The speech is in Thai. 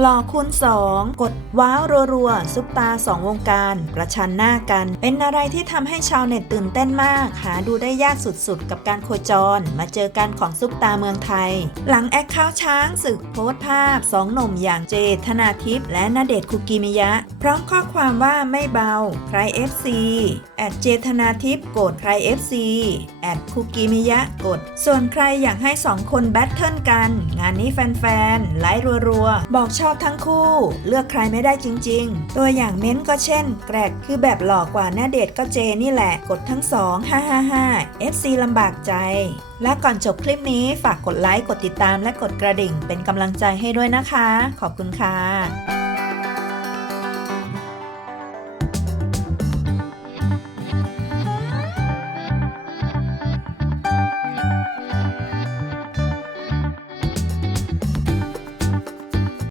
หล่อคูณ2 กดว้าวรัวๆ ซุปตาสองวงการ ประชันหน้ากัน เป็นอะไรที่ทำให้ชาวเน็ตตื่นเต้นมาก หาดูได้ยากสุดๆ กับการโคจร มาเจอกันของซุปตาเมืองไทย หลังแอคเคาท์ช้างศึกโพสต์ภาพสองหนุ่มอย่างเจธนาทิพย์และณเดชคุกิมิยะ พร้อมข้อความว่าไม่เบา ใคร FC แอดเจธนาทิพย์กดใคร FC แอดคุกิมิยะกด ส่วนใครอยากให้สองคนแบทเทิลกัน งานนี้แฟนๆไลค์รัวๆ บอกชอบทั้งคู่ เลือกใครไม่ได้จริง ๆ ตัวอย่างเม้นต์ก็เช่น แกรกคือแบบหล่อกว่าหน้าเดทก็เจนี่แหละ กดทั้งสอง555 FC ลำบากใจ และก่อนจบคลิปนี้ฝากกดไลค์ กดติดตามและกดกระดิ่งเป็นกำลังใจให้ด้วยนะคะ ขอบคุณค่ะ